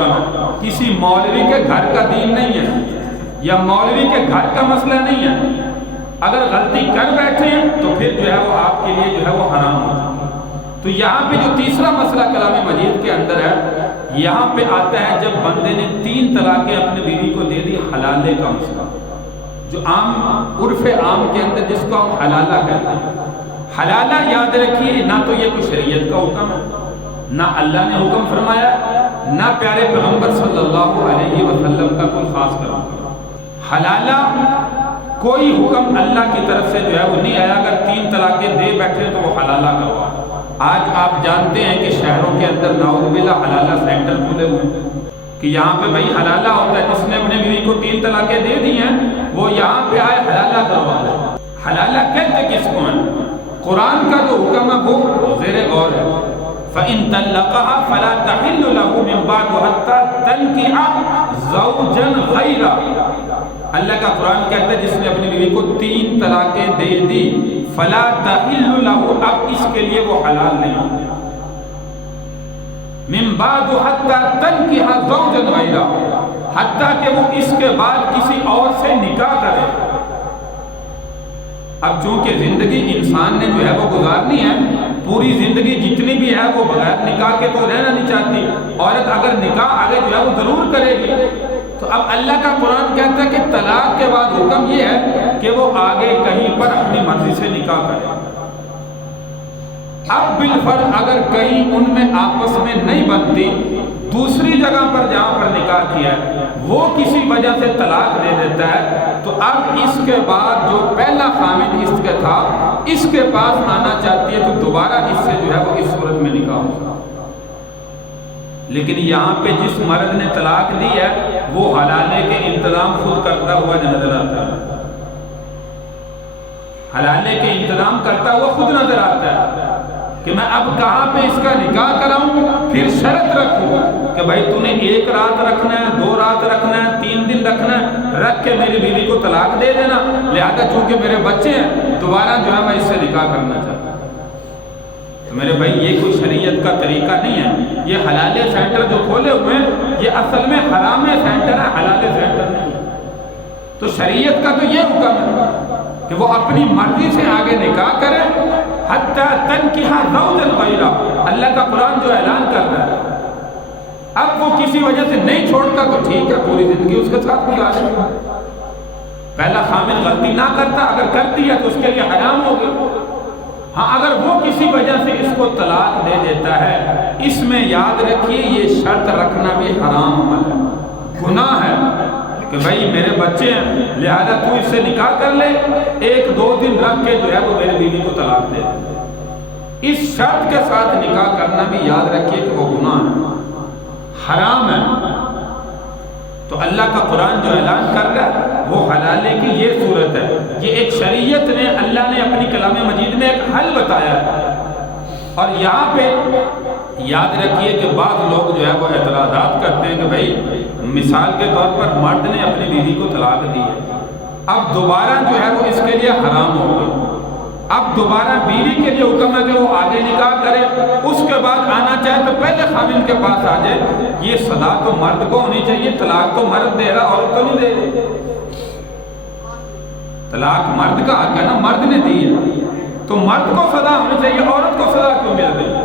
حکم ہے، کسی مولوی کے گھر کا دین نہیں ہے یا مولوی کے گھر کا مسئلہ نہیں ہے۔ اگر غلطی کر بیٹھے ہیں تو پھر جو ہے وہ آپ کے لیے جو ہے وہ حرام ہو جائے۔ تو یہاں پہ جو تیسرا مسئلہ کلام مجید کے اندر ہے، یہاں پہ آتا ہے جب بندے نے 3 طلاقیں اپنے بیوی کو دے دی، حلالے کا مسئلہ، جو عام عرف عام کے اندر جس کو ہم حلالہ کہتے ہیں۔ حلالہ یاد رکھیے، نہ تو یہ کوئی شریعت کا حکم ہے، نہ اللہ نے حکم فرمایا، نہ پیارے پیغمبر صلی اللہ علیہ وسلم کا کوئی خاص کرم۔ حلالہ کوئی حکم اللہ کی طرف سے جو ہے وہ نہیں آیا، اگر 3 طلاقیں دے بیٹھے تو وہ حلالہ کا ہوا۔ آج آپ جانتے ہیں کہ شہروں کے اندر نعوذ باللہ حلالہ سینٹر کھلے ہوئے ہیں کہ یہاں پہ بھائی حلالہ ہوتا ہے، جس نے اپنے بیوی کو 3 طلاقیں دے دی ہیں وہ یہاں پہ آئے حلالہ کروا لے۔ حلالہ کہتے کس کو ہیں؟ قرآن کا جو حکم ہے وہ زیر غور ہے، فَإِن طَلَّقَهَا فَلَا تَحِلُّ لَهُ مِن بَعْدُ حَتَّى تَنكِحَ زَوْجًا غَيْرَهُ۔ اللہ کا قرآن کہتا ہے جس نے اپنی بیوی کو 3 طلاقیں دے دی، فَلَا تَحِلُّ لَهُ، اب اس کے لیے وہ حلال نہیں، مِن بَعْدُ حَتَّى تَنكِحَ زَوْجًا غَيْرَهُ، حتیٰ کہ وہ اس کے بعد کسی اور سے نکاح کرے۔ اب چونکہ زندگی انسان نے جو ہے وہ گزارنی ہے، پوری زندگی جتنی بھی ہے وہ بغیر نکاح کے تو رہنا نہیں چاہتی، عورت اگر نکاح آگے جو ہے وہ ضرور کرے گی۔ تو اب اللہ کا قرآن کہتا ہے کہ طلاق کے بعد حکم یہ ہے کہ وہ آگے کہیں پر اپنی مرضی سے نکاح کرے۔ اب بالفرض اگر کہیں ان میں آپس میں نہیں بنتی، دوسری جگہ پر جہاں پر نکاح کیا ہے وہ کسی وجہ سے طلاق دے دیتا ہے، تو اب اس کے بعد جو پہلا خامد اس کے تھا اس کے پاس آنا چاہتی ہے تو دوبارہ اس سے جو ہے وہ اس صورت میں نکاح ہوگا۔ لیکن یہاں پہ جس مرد نے طلاق دی ہے وہ حلالے کے انتظام خود کرتا ہوا نظر آتا ہے، حلالے کے انتظام کرتا ہوا خود نظر آتا ہے کہ میں اب کہاں پہ اس کا نکاح کراؤں، پھر شرط رکھوں کہ بھائی تو نے 1 رات رکھنا ہے، 2 رات رکھنا ہے، 3 دن رکھنا ہے، رکھ کے میری بیوی کو طلاق دے دینا، لہذا چونکہ میرے بچے ہیں دوبارہ جو ہے میں اس سے نکاح کرنا چاہتا ہوں۔ تو میرے بھائی یہ کوئی شریعت کا طریقہ نہیں ہے، یہ حلالے سینٹر جو کھولے ہوئے ہیں یہ اصل میں حرام سینٹر ہے، حلالے سینٹر نہیں۔ تو شریعت کا تو یہ حکم ہے کہ وہ اپنی مرضی سے آگے نکاح کرے، حتیٰ تنکحا زوجا غیرہ۔ اللہ کا قرآن جو اعلان کر رہا ہے، اب وہ کسی وجہ سے نہیں چھوڑتا تو ٹھیک ہے، پوری زندگی اس کے ساتھ گزارے۔ پہلا خامد غلطی نہ کرتا، اگر کرتی ہے تو اس کے لیے حرام ہوگی۔ ہاں اگر وہ کسی وجہ سے اس کو طلاق دے دیتا ہے، اس میں یاد رکھیے یہ شرط رکھنا بھی حرام عمل ہے، گناہ ہے کہ بھائی میرے بچے ہیں لہذا تو اس سے نکاح کر لے، 1-2 دن رکھ کے جو ہے وہ میری بیوی کو طلاق دے۔ اس شرط کے ساتھ نکاح کرنا بھی یاد رکھیے کہ وہ گناہ ہے، حرام ہے۔ تو اللہ کا قرآن جو اعلان کر رہا ہے وہ حلالے کی یہ صورت ہے، یہ ایک شریعت نے اللہ نے اپنی کلام مجید میں ایک حل بتایا ہے۔ اور یہاں پہ یاد رکھیے کہ بعض لوگ جو ہے وہ اعتراضات کرتے ہیں کہ بھائی مثال کے طور پر مرد نے اپنی بیوی کو طلاق دی ہے، اب دوبارہ جو ہے وہ اس کے لیے حرام ہو گئی، اب دوبارہ بیوی کے لیے حکم ہے کہ وہ آگے نکاح کرے، اس کے بعد آنا چاہے تو پہلے خامد کے پاس آ جائے۔ یہ سزا تو مرد کو ہونی چاہیے، طلاق تو مرد دے رہا عورت تو نہیں دے رہی، طلاق مرد کا حق ہے نا، مرد نے دی ہے تو مرد کو سزا ہونی چاہیے، عورت کو سزا کیوں مل رہی ہے؟